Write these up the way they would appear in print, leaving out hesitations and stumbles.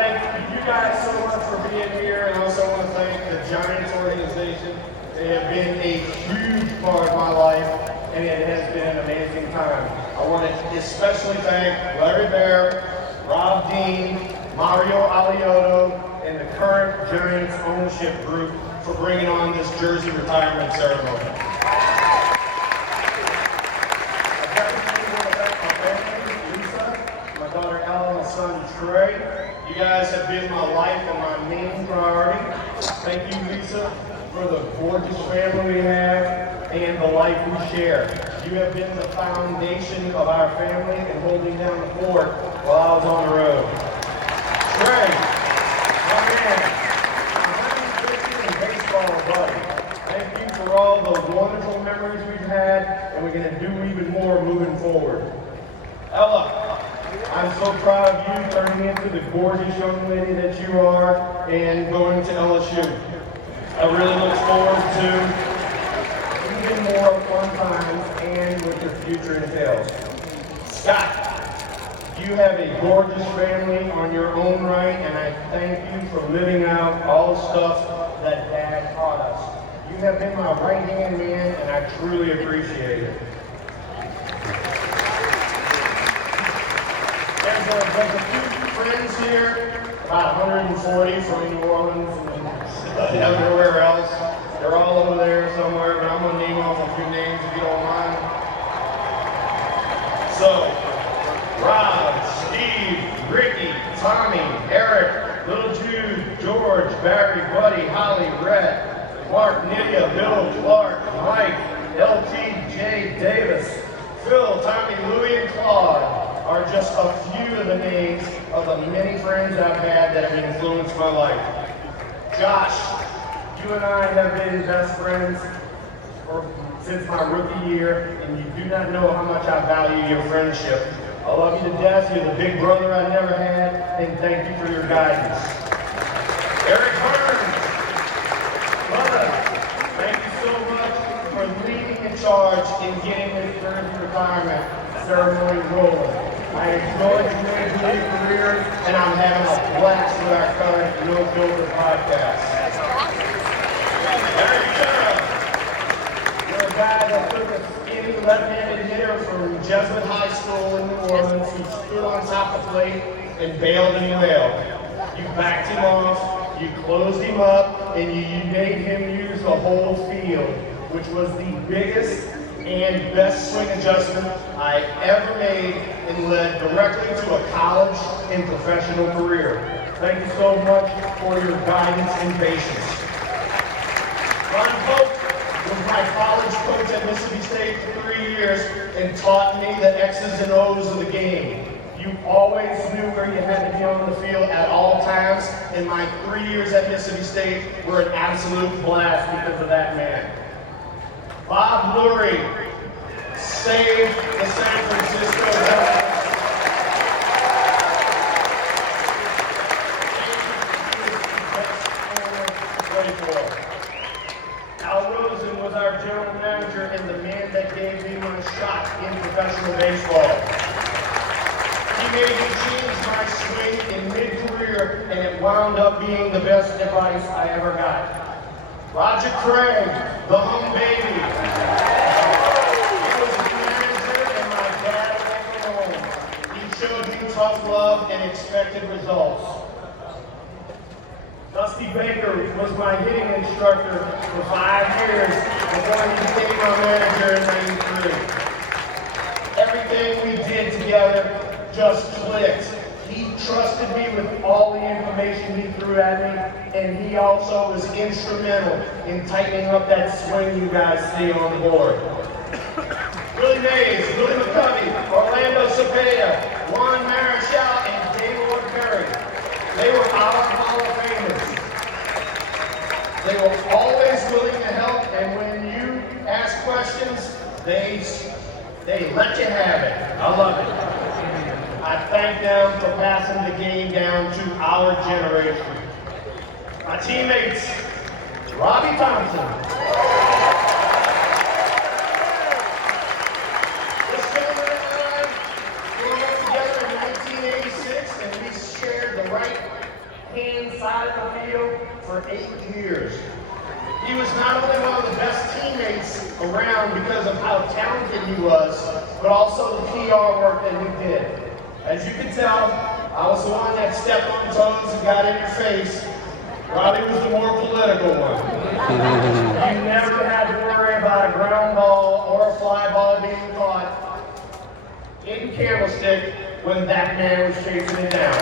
thank you guys so much for being here, and I also want to thank the Giants organization. They have been a huge part of my life, and it has been an amazing time. I want to especially thank Larry Bear, Rob Dean, Mario Alioto, and the current Giants ownership group for bringing on this jersey retirement ceremony. My daughter Ella, my son Trey. You guys have been my life and my main priority. Thank you, Lisa, for the gorgeous family we have and the life we share. You have been the foundation of our family and holding down the fort while I was on the road. Trey, my man, I'm baseball buddy. Thank you for all the wonderful memories we've had, and we're going to do even more moving forward. Ella, I'm so proud of you turning into the gorgeous young lady that you are and going to LSU. I really look forward to even more fun times and what your future entails. Scott, you have a gorgeous family on your own right, and I thank you for living out all the stuff that Dad taught us. You have been my right-hand man, and I truly appreciate it. There's a few friends here, about 140 from New Orleans and everywhere else. They're all over there somewhere, but I'm going to name off a few names if you don't mind. So, Rob, Steve, Ricky, Tommy, Eric, Little Jude, George, Barry, Buddy, Holly, Rhett, Mark, Nydia, Bill, Clark, Mike, LT, Jay, Davis, Phil, Tommy, Louie, and Claude are just a few of the names of the many friends I've had that have influenced my life. Josh, you and I have been best friends since my rookie year, and you do not know how much I value your friendship. I love you to death. You're the big brother I never had, and thank you for your guidance. Eric Burns, brother, thank you so much for leading in charge in getting this jersey retirement ceremony rolling. I enjoyed your Major League career, and I'm having a blast with our current No Filter podcast. Eric Sherrill, you're a guy that took a skinny left-handed hitter from Jesuit High School in New Orleans who stood on top of the plate and bailed and wailed. You backed him off, you closed him up, and you made him use the whole field, which was the biggest and best swing adjustment I ever made and led directly to a college and professional career. Thank you so much for your guidance and patience. Ron Pope was my college coach at Mississippi State for 3 years and taught me the X's and O's of the game. You always knew where you had to be on the field at all times, and my 3 years at Mississippi State were an absolute blast because of that man. Bob Lurie saved the San Francisco Giants. Al Rosen was our general manager and the man that gave me my shot in professional baseball. He made me change my swing in mid-career, and it wound up being the best advice I ever got. Roger Craig, the home baby. He was the manager and my dad away from home. He showed me tough love and expected results. Dusty Baker was my hitting instructor for 5 years before he became my manager in '93. Everything we did together just clicked. He trusted me with all the information he threw at me, and he also was instrumental in tightening up that swing you guys see on the board. Willie Mays, Willie McCovey, Orlando Cepeda, Juan Marichal, and Gaylord Perry. They were our Hall of Famers. They were always willing to help, and when you ask questions, they let you have it. I love it. I thank them for passing the game down to our generation. My teammates, Robbie Thompson. This gentleman and I grew up together in 1986, and we shared the right around because of how talented he was, but also the PR work that he did. As you can tell, I was the one that stepped on toes and got in your face. Robbie was the more political one. You never had to worry about a ground ball or a fly ball being caught in Candlestick when that man was chasing it down.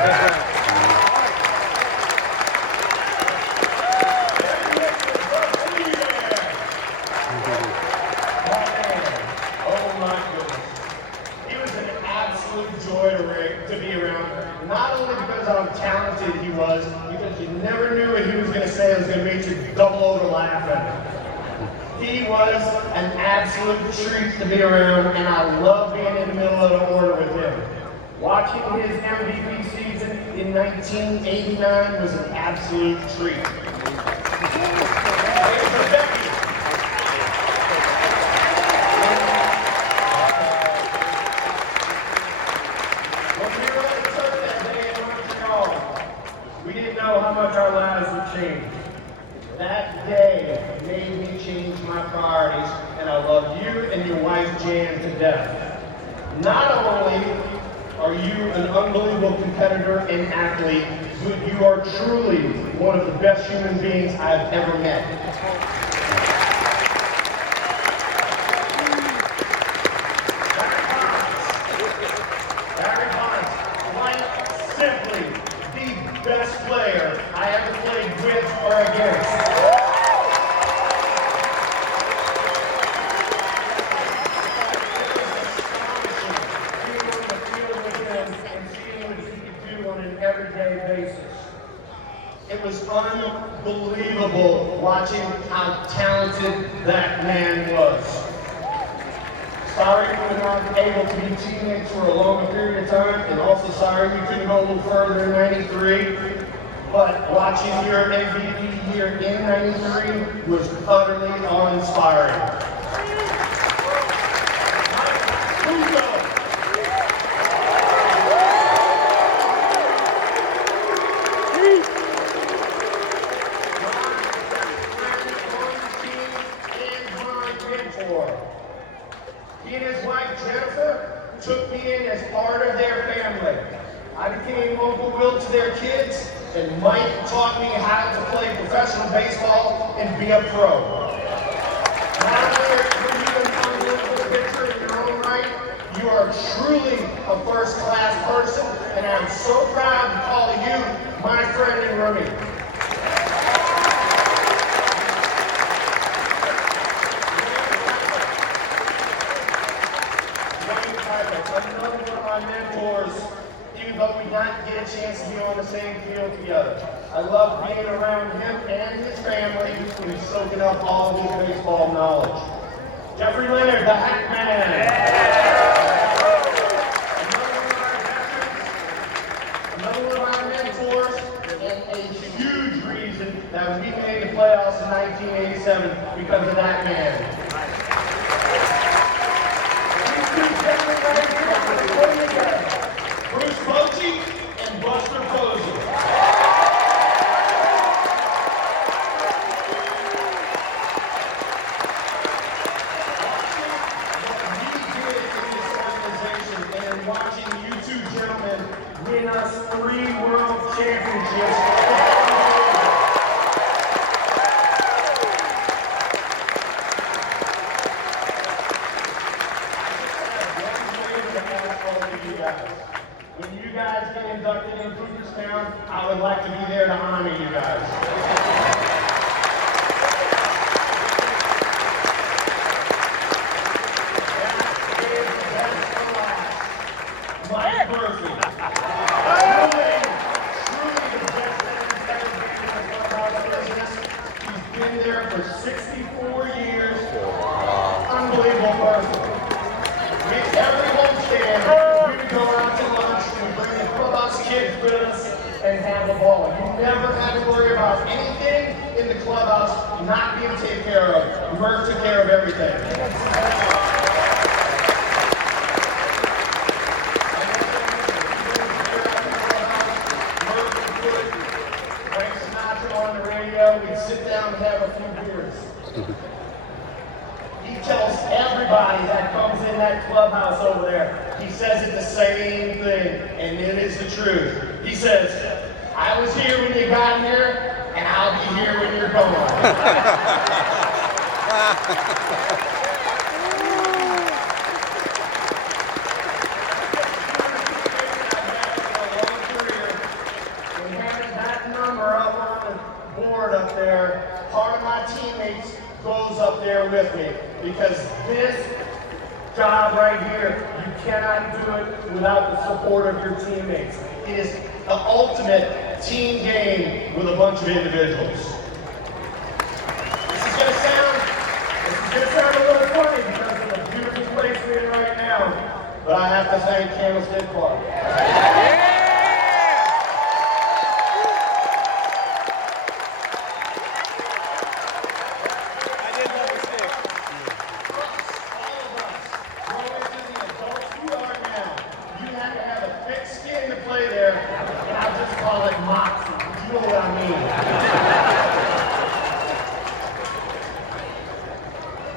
To be around, not only because of how talented he was, because you never knew what he was going to say. It was going to make you double over laughing. He was an absolute treat to be around, and I love being in the middle of the order with him. Watching his MVP season in 1989 was an absolute treat. We didn't know how much our lives would change. That day made me change my priorities, and I love you and your wife Jan to death. Not only are you an unbelievable competitor and athlete, but you are truly one of the best human beings I've ever met. Barry Bonds, simply the best player I ever played with or against. Being on the field with him and seeing what he could do on an everyday basis. It was unbelievable watching how talented that man was. Sorry we were not able to be teammates for a longer period of time, and also sorry we couldn't go a little further in '93. But watching your MVP here in '93 was utterly awe-inspiring. He and his wife Jennifer took me in as part of their family. I became Uncle Will to their kids, and Mike taught me how to play professional baseball and be a pro. Not only are you an unbelievable pitcher in your own right, you are truly a first-class person, and I'm so proud to call you my friend and roomie. Another one of my mentors, even though we did not get a chance to be on the same field together. I love being around him and his family and soaking up all of his baseball knowledge. Jeffrey Leonard, the Hack Man. Another one of my mentors, and a huge reason that we made the playoffs in 1987 because of that man. Bruce Bochy and Buster Posey. And watching you two gentlemen win us 3 world championships. When you guys get inducted in Cooperstown, I would like to be there to honor you guys. Mike Murphy. Truly the best man who's ever been in the clubhouse business. He's been there for 64 years. Unbelievable person. Every homestand, we would go out to lunch and bring the clubhouse kids with us and have a ball. You never had to worry about anything in the clubhouse not being taken care of. Murph took care of everything. Frank Sinatra on the radio, we'd sit down and have a few beers. He'd tell everybody that comes in that clubhouse over there, he says it the same thing, and it is the truth. He says, I was here when you got here, and I'll be here when you're gone. Up there, part of my teammates goes up there with me because this job right here, you cannot do it without the support of your teammates. It is the ultimate team game with a bunch of individuals. This is gonna sound a little funny because of the beautiful place we're in right now, but I have to thank Candlestick Park.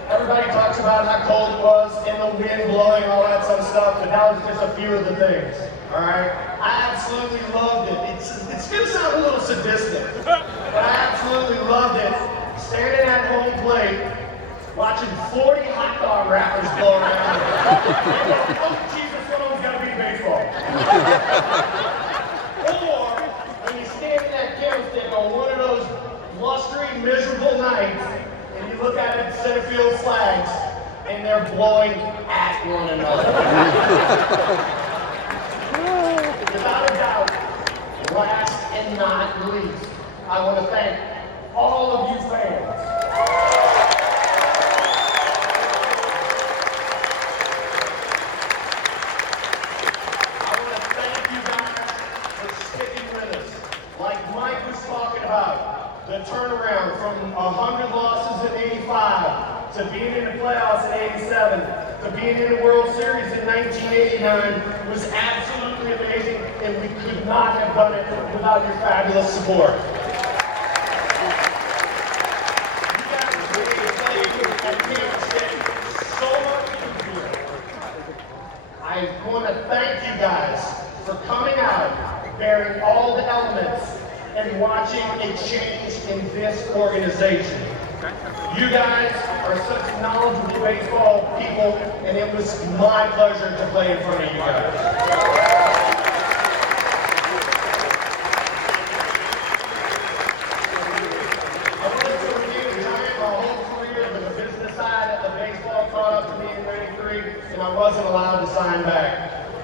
Everybody talks about how cold it was and the wind blowing, all that sort of stuff, but that was just a few of the things, all right? I absolutely loved it. It's going to sound a little sadistic, but I absolutely loved it. Standing at home plate, watching 40 hot dog wrappers blow around. Oh, Jesus, someone's got to be baseball. Or when you stand in that Candlestick on one of those blustery, miserable nights, and you look at it, center field flags, and they're blowing at one another. Without a doubt, last and not least, I want to thank all of you fans. I want to thank you guys for sticking with us. Like Mike was talking about, the turnaround from 100 losses in 85 to being in the playoffs in 87 to being in the World Series in 1989 was absolutely amazing, and we could not have done it without your fabulous support. You guys made and Candlestick so much easier. I want to thank you guys for coming out, bearing all the elements, and watching a change in this organization. You guys are such knowledgeable baseball people, and it was my pleasure to play in front of you guys. I wanted to review my whole career, but the business side of the baseball caught up to me in '93, and I wasn't allowed to sign back.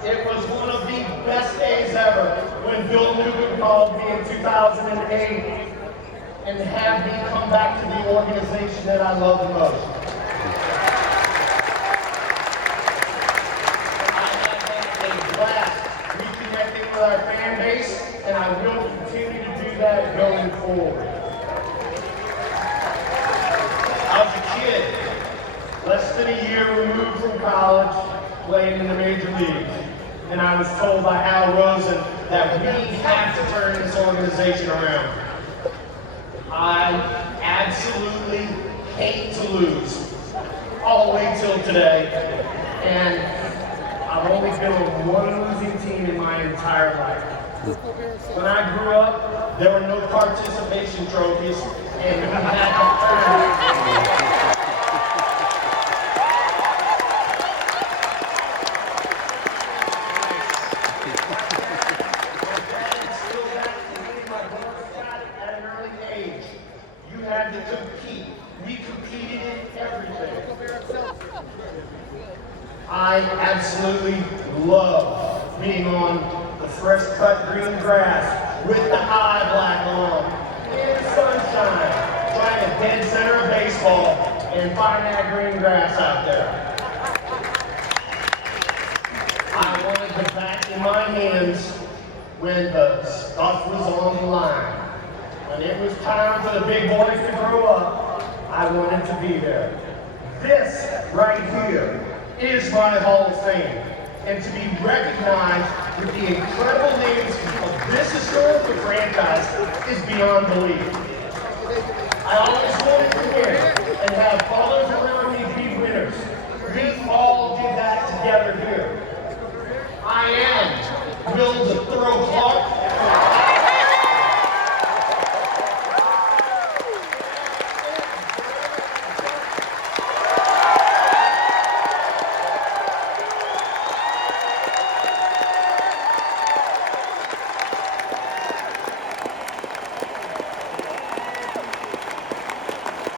It was one of the best days ever when Bill Newman called me in 2008 and had me come back to the organization that I love the most. I have had a blast reconnecting with our fan base, and I will continue to do that going forward. I was a kid, less than a year removed from college, playing in the major leagues. And I was told by Al Rosen that we have to turn this organization around. I absolutely hate to lose, all the way till today. And I've only been on one losing team in my entire life. When I grew up, there were no participation trophies, and we had to compete. We competed in everything. I absolutely love being on the fresh cut green grass with the high black lawn in the sunshine, trying to dead center of baseball and find that green grass out there. I wanted the bat in my hands when the stuff was on the line. When it was time for the big boys to grow up, I wanted to be there. This right here is my Hall of Fame. And to be recognized with the incredible names of this historical franchise is beyond belief.